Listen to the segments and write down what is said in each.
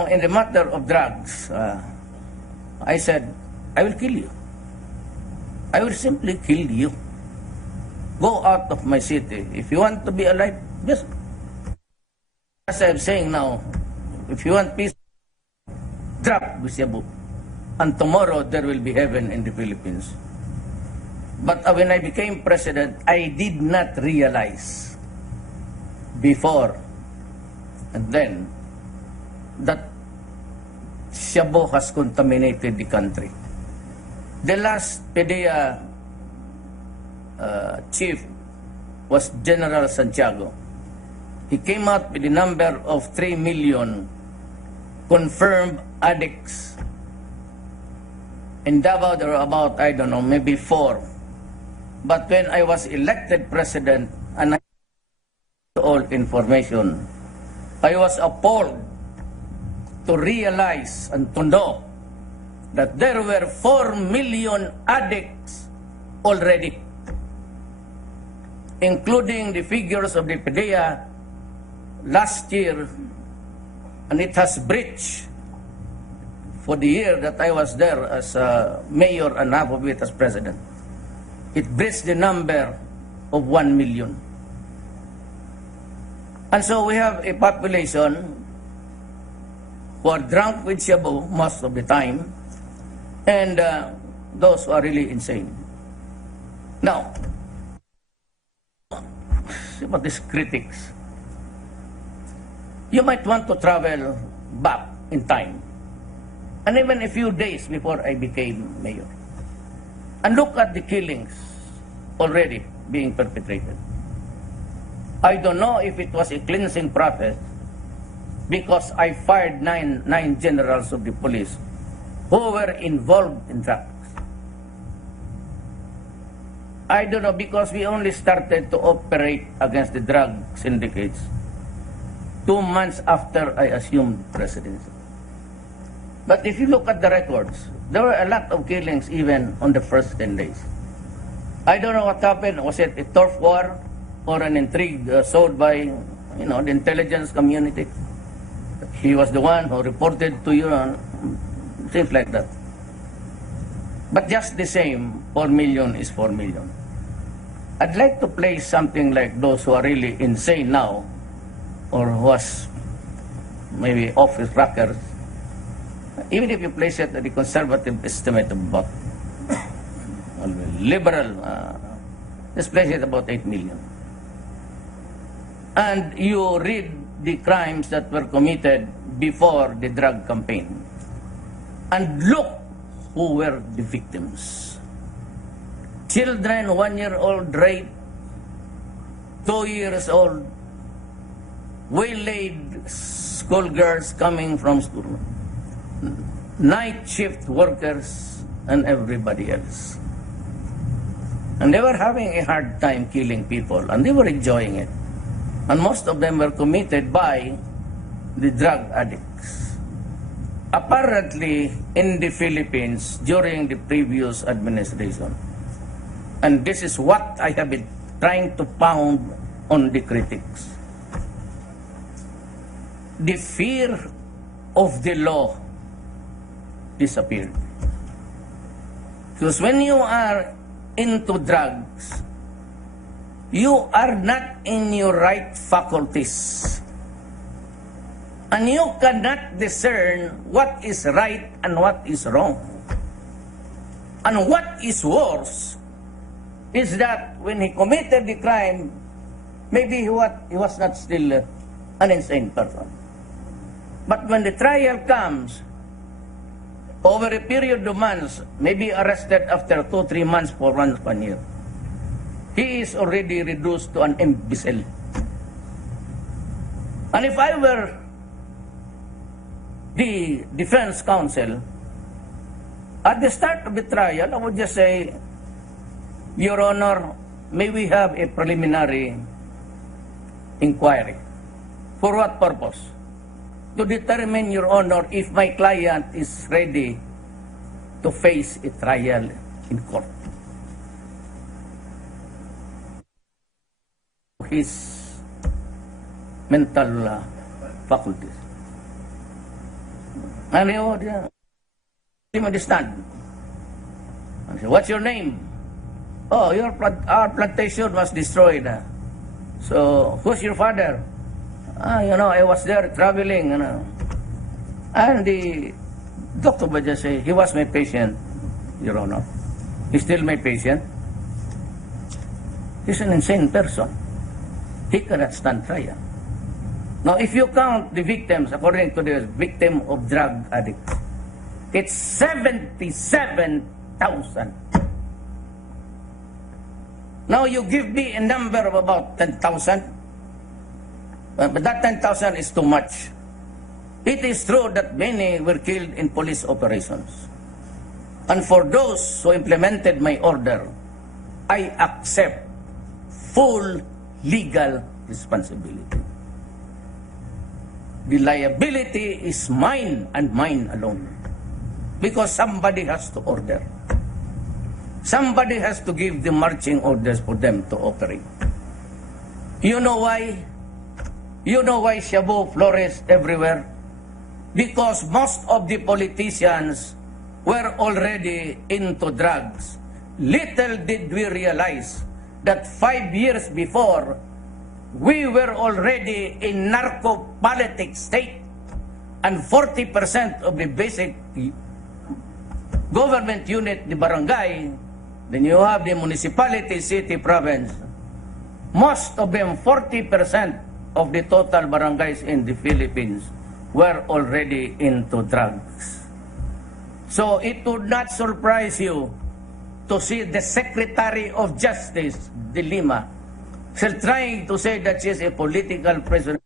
In the matter of drugs, I said, I will kill you. I will simply kill you. Go out of my city. If you want to be alive, just as I'm saying now, if you want peace, drop Busyabu. And tomorrow there will be heaven in the Philippines. But when I became president, I did not realize before and then that Shabu has contaminated the country. The last PDEA chief was General Santiago. He came out with the number of 3 million confirmed addicts. In Davao, there were about, I don't know, maybe 4. But when I was elected president and I had all information, I was appalled to realize and to know that there were 4 million addicts already, including the figures of the PDEA last year, and it has breached for the year that I was there as mayor and half of it as president. It breached the number of 1 million. And so we have a population who are drunk with shabu most of the time, and those who are really insane. Now, see about these critics. You might want to travel back in time, and even a few days before I became mayor, and look at the killings already being perpetrated. I don't know if it was a cleansing process, because I fired nine generals of the police who were involved in drugs. I don't know, because we only started to operate against the drug syndicates 2 months after I assumed presidency. But if you look at the records, there were a lot of killings even on the first 10 days. I don't know what happened. Was it a turf war or an intrigue sowed by, the intelligence community? He was the one who reported to you, things like that. But just the same, 4 million is 4 million. I'd like to play something like those who are really insane now, or who was maybe office rockers. Even if you place it at the conservative estimate of about, liberal, just place it about 8 million. And you read the crimes that were committed before the drug campaign, and look who were the victims. Children, 1-year-old rape, 2 years old, waylaid schoolgirls coming from school, night shift workers, and everybody else. And they were having a hard time killing people, and they were enjoying it. And most of them were committed by the drug addicts. Apparently, in the Philippines, during the previous administration, and this is what I have been trying to pound on the critics, the fear of the law disappeared. Because when you are into drugs, you are not in your right faculties. And you cannot discern what is right and what is wrong. And what is worse is that when he committed the crime, maybe he was not still an insane person. But when the trial comes, over a period of months, maybe arrested after 2-3 months, 4 months, 1 year, he is already reduced to an imbecile. And if I were the defense counsel, at the start of the trial, I would just say, Your Honor, may we have a preliminary inquiry. For what purpose? To determine, Your Honor, if my client is ready to face a trial in court. His mental faculties. And he would, him understand. I said, what's your name? Oh, our plantation was destroyed. So, who's your father? I was there traveling. And the doctor would just say, he was my patient, Your Honor. He's still my patient. He's an insane person. He cannot stand trial. Now, if you count the victims, according to the victim of drug addicts, it's 77,000. Now, you give me a number of about 10,000, but that 10,000 is too much. It is true that many were killed in police operations. And for those who implemented my order, I accept full legal responsibility. The liability is mine and mine alone. Because somebody has to order. Somebody has to give the marching orders for them to operate. You know why? You know why shabu flourished everywhere? Because most of the politicians were already into drugs. Little did we realize that 5 years before, we were already in narco-politic state, and 40% of the basic government unit, the barangay, then you have the municipality, city, province. Most of them, 40% of the total barangays in the Philippines were already into drugs. So it would not surprise you to see the Secretary of Justice, De Lima, still trying to say that she is a political prisoner.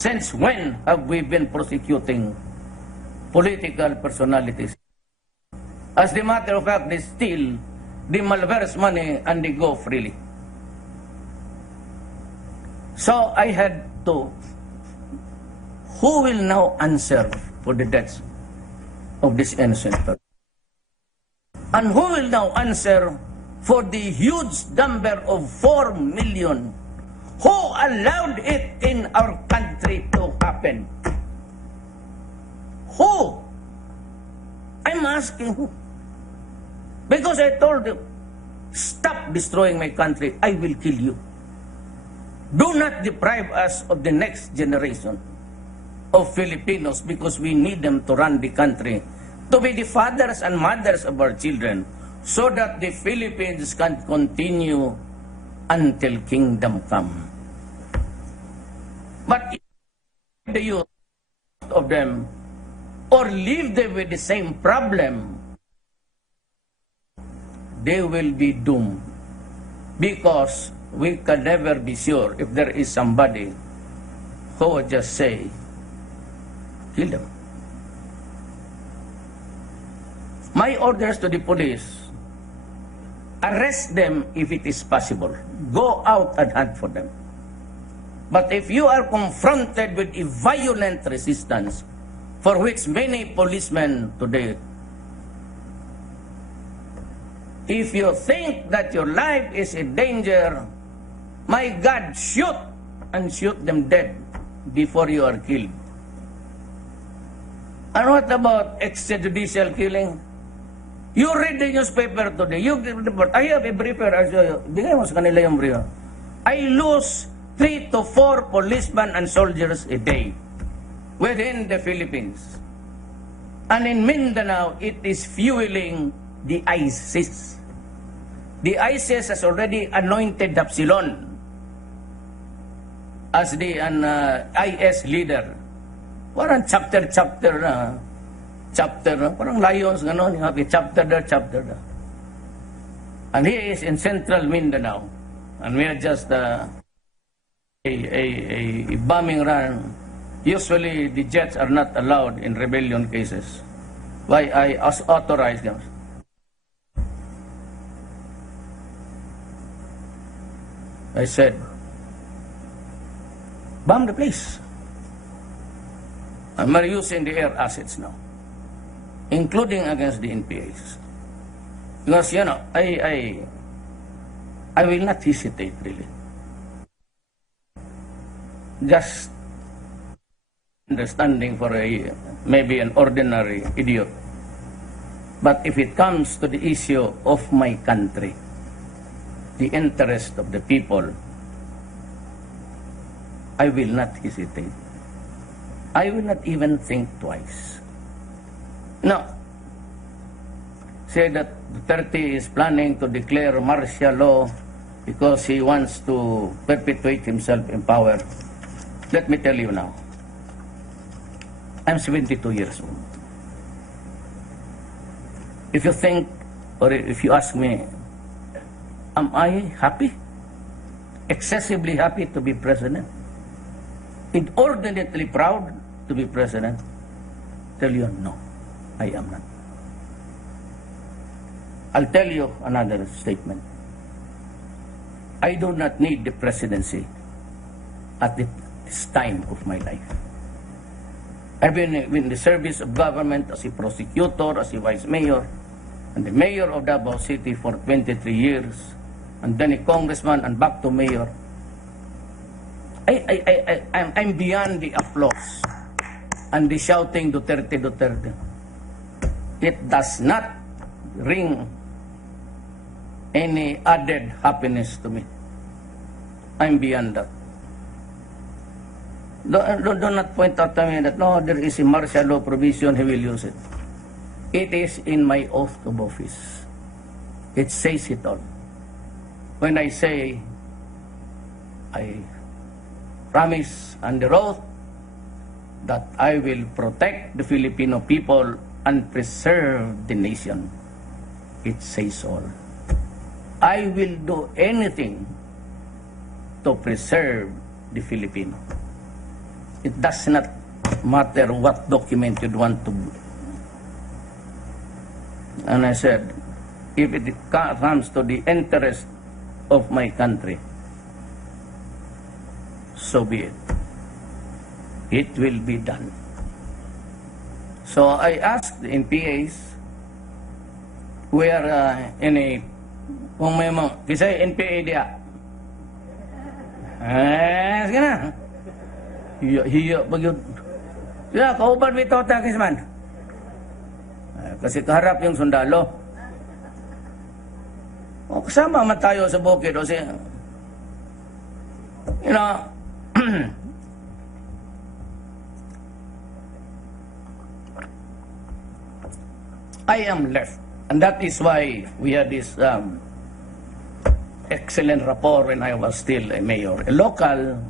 Since when have we been prosecuting political personalities? As the matter of fact, they steal the malverse money and they go freely. So I had to, who will now answer for the deaths of this innocent person? And who will now answer for the huge number of 4 million who allowed it in our country to happen? Who? I'm asking who? Because I told them, stop destroying my country, I will kill you. Do not deprive us of the next generation of Filipinos because we need them to run the country, to be the fathers and mothers of our children, so that the Philippines can continue until kingdom come. But if the youth of them, or leave them with the same problem, they will be doomed. Because we can never be sure if there is somebody who would just say, kill them. My orders to the police, arrest them if it is possible. Go out and hunt for them. But if you are confronted with a violent resistance, for which many policemen today, if you think that your life is in danger, my God, shoot and shoot them dead before you are killed. And what about extrajudicial killing? You read the newspaper today, you give report. I have a briefer, bigay mo sa kanila yung briefer. I lose 3 to 4 policemen and soldiers a day within the Philippines. And in Mindanao, it is fueling the ISIS. The ISIS has already anointed Dapsilon as the IS leader. Parang chapter na. Parang lions, gano'n. You have a chapter there. And he is in central Mindanao. And we are just a bombing run. Usually, the jets are not allowed in rebellion cases. Why I authorize them. I said, bomb the place. I'm using the air assets now, including against the NPAs. Because, you know, I will not hesitate, really. Just understanding for maybe an ordinary idiot. But if it comes to the issue of my country, the interest of the people, I will not hesitate. I will not even think twice. No. Say that Duterte is planning to declare martial law because he wants to perpetuate himself in power. Let me tell you now, I'm 72 years old. If you think, or if you ask me, am I happy? Excessively happy to be president? Inordinately proud to be president? Tell you, no, I am not. I'll tell you another statement. I do not need the presidency at this time of my life. I've been in the service of government as a prosecutor, as a vice mayor, and the mayor of Davao City for 23 years, and then a congressman, and back to mayor. I'm beyond the applause and the shouting Duterte, Duterte. It does not ring any added happiness to me. I'm beyond that. Do not point out to me that, no, there is a martial law provision, he will use it. It is in my oath of office. It says it all. When I say, I promise under oath that I will protect the Filipino people and preserve the nation, it says all. I will do anything to preserve the Filipino. It does not matter what document you'd want to. And I said, if it comes to the interest of my country, so be it. It will be done. So I asked the NPAs where any kung may mga kasi NPA dia. Sige na. Hiya bagyod. Yeah, kauban bitaw takis man. Kasi kaharap yung sundalo. O kasama man tayo sa bukid o siya. You know, I am left. And that is why we had this excellent rapport when I was still a mayor, a local.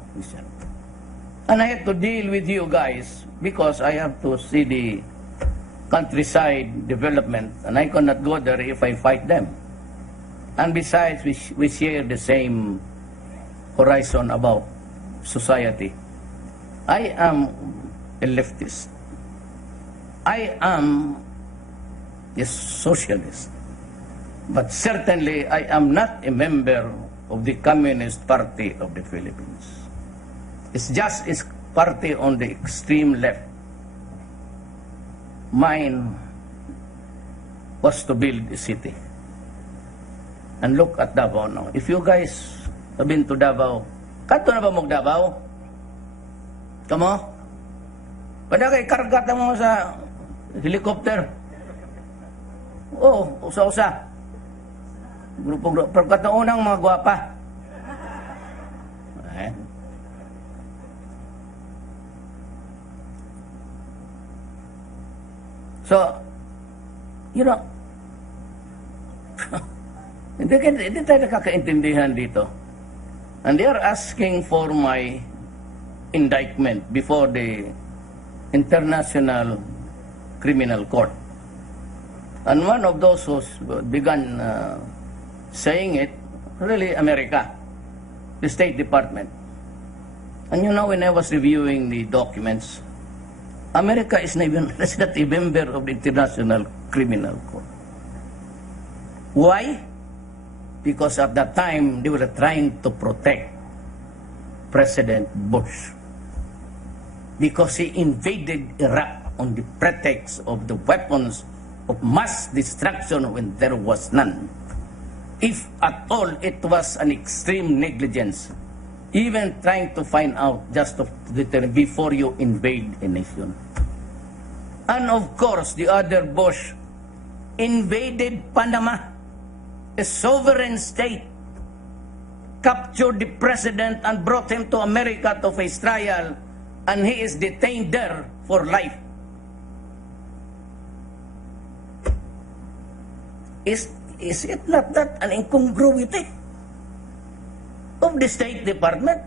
And I had to deal with you guys because I have to see the countryside development, and I cannot go there if I fight them. And besides, we share the same horizon about society. I am a leftist. I am a socialist. But certainly, I am not a member of the Communist Party of the Philippines. It's just a party on the extreme left. Mine was to build a city. And look at Davao now. If you guys have been to Davao, kanto na ba mo Davao? Kamo? Pada kay kargat mo sa helicopter. Oh, usa-usa. Grupo-grupo. Pagkataunang mga gwapa. So, you know, hindi tayo nakakaintindihan dito. And they are asking for my indictment before the International Criminal Court. And one of those who began saying it, really Amerika, the State Department. And you know, when I was reviewing the documents, America is not a member of the International Criminal Court. Why? Because at that time, they were trying to protect President Bush. Because he invaded Iraq on the pretext of the weapons of mass destruction when there was none. If at all it was an extreme negligence, even trying to find out just to determine before you invade a nation. And of course, the other Bush invaded Panama, a sovereign state, captured the president and brought him to America to face trial, and he is detained there for life. Is it not that an incongruity of the State Department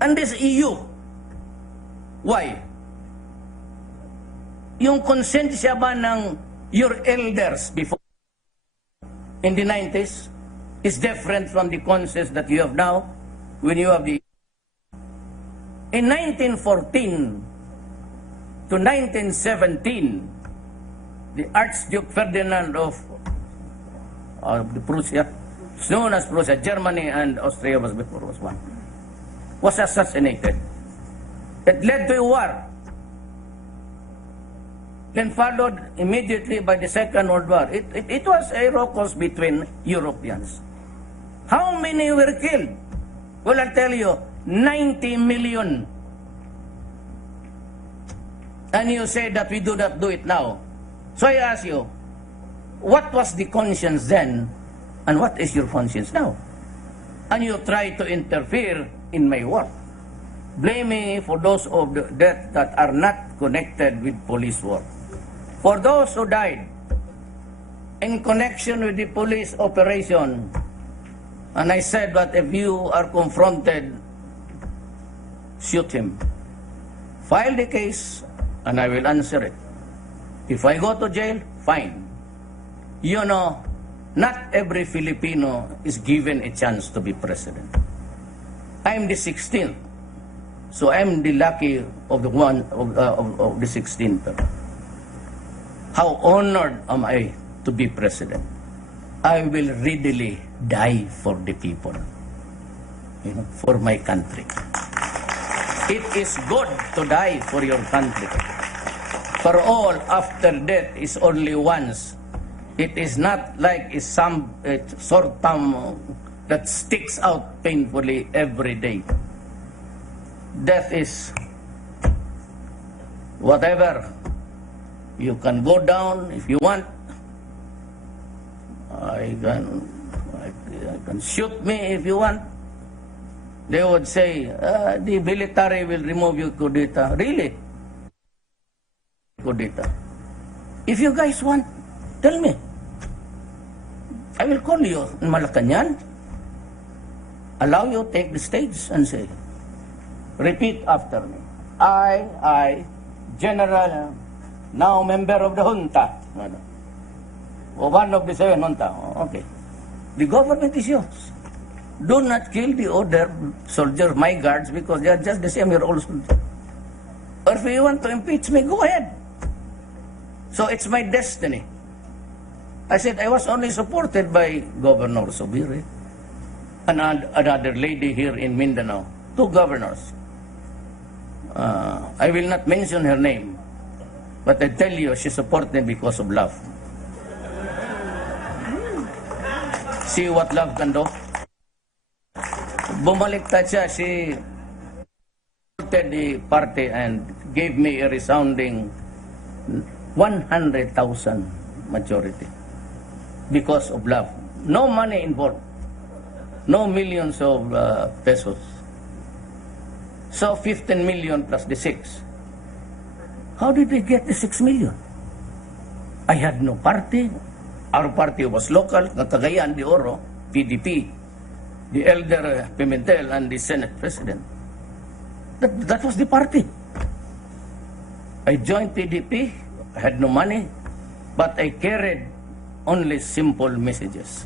and this EU? Why? Yung konsensya ba ng your elders before in the 90s is different from the conscience that you have now when you have the... In 1914 to 1917, the Archduke Ferdinand of the Prussia, known as Prussia, Germany and Austria was before, was assassinated. It led to a war, then followed immediately by the Second World War. It was a ruckus between Europeans. How many were killed? Well, I'll tell you, 90 million. And you say that we do not do it now. So I ask you, what was the conscience then, and what is your conscience now? And you try to interfere in my work. Blame me for those of the death that are not connected with police work. For those who died in connection with the police operation, and I said that if you are confronted, shoot him. File the case, and I will answer it. If I go to jail, fine. You know, not every Filipino is given a chance to be president. I'm the 16th, so I'm the lucky of the one of the 16th. How honored am I to be president? I will readily die for the people, you know, for my country. It is good to die for your country. For all, after death is only once. It is not like a short term that sticks out painfully every day. Death is whatever. You can go down if you want. I can shoot me if you want. They would say, the military will remove you, kudeta. Really? Kudeta. If you guys want, tell me. I will call you in Malacanang. Allow you to take the stage and say, repeat after me. I, General, now member of the junta. O one of the 7 junta. Okay. The government is yours. Do not kill the other soldiers, my guards, because they are just the same, you're all soldiers. Or if you want to impeach me, go ahead. So it's my destiny. I said I was only supported by Governor Subiri and another lady here in Mindanao. 2 governors. I will not mention her name, but I tell you, she supported me because of love. See what love can do? Bumaliktad siya, she supported the party and gave me a resounding 100,000 majority because of love. No money involved. No millions of pesos. So 15 million plus the 6. How did we get the 6 million? I had no party. Our party was local, Cagayan de Oro, PDP, the elder Pimentel, and the Senate President. That was the party. I joined PDP. I had no money, but I carried only simple messages.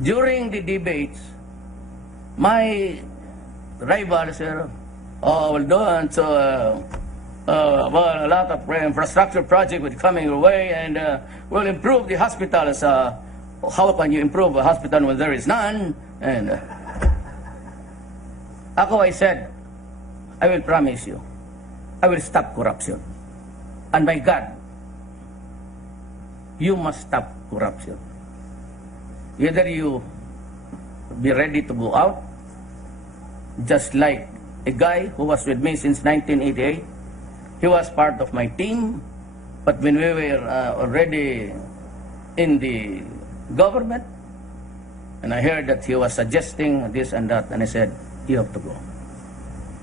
During the debates, my rivals said, we'll do it, so well, a lot of infrastructure projects will coming your way, and we'll improve the hospitals. How can you improve a hospital when there is none? And I said, I will promise you, I will stop corruption. And by God, you must stop corruption. Either you be ready to go out just like a guy who was with me since 1988. He was part of my team, but when we were already in the government, and I heard that he was suggesting this and that, and I said, you have to go.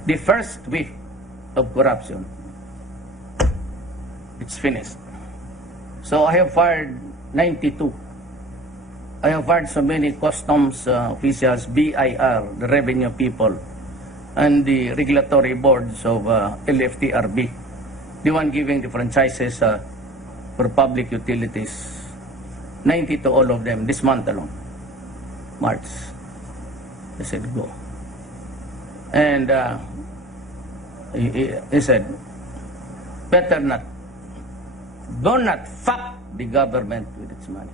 The first week of corruption, it's finished. So I have fired 92. I have fired so many customs officials, BIR, the revenue people, and the regulatory boards of LFTRB, the one giving the franchises for public utilities. 90 to all of them this month alone, March. I said, go. And he said, better not. Do not fuck the government with its money.